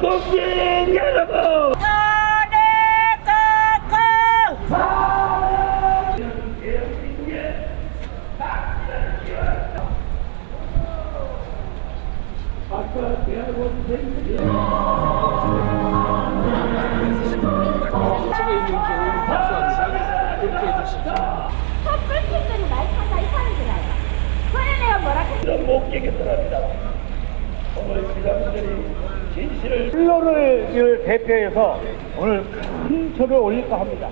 국민 여러분 합니다. 오늘 기자분들이 진실을 언론을 대표해서 오늘 큰 표를 올릴까 합니다.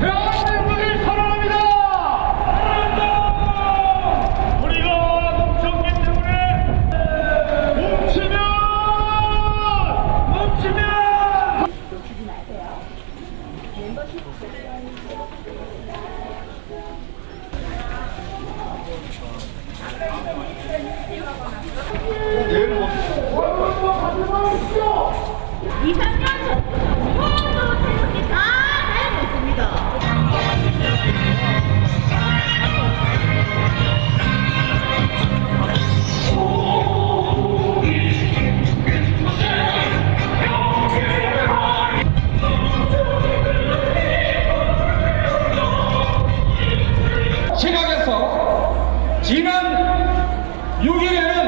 대한민국을 사랑합니다. 멤버십 생각해서 지난 6일에는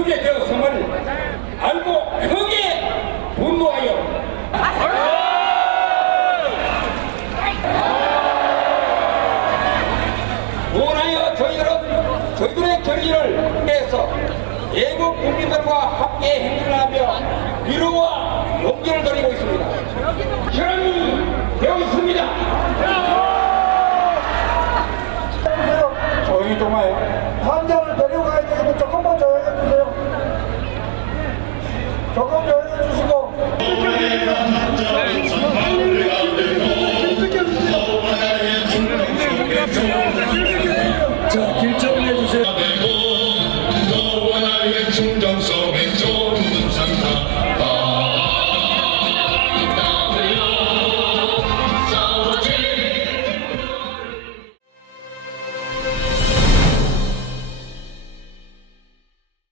이렇게 되었음을 알고 크게 분노하여. 원하여 저희들은 저희들의 결의를 위해서 애국 국민들과 함께 행진을 하며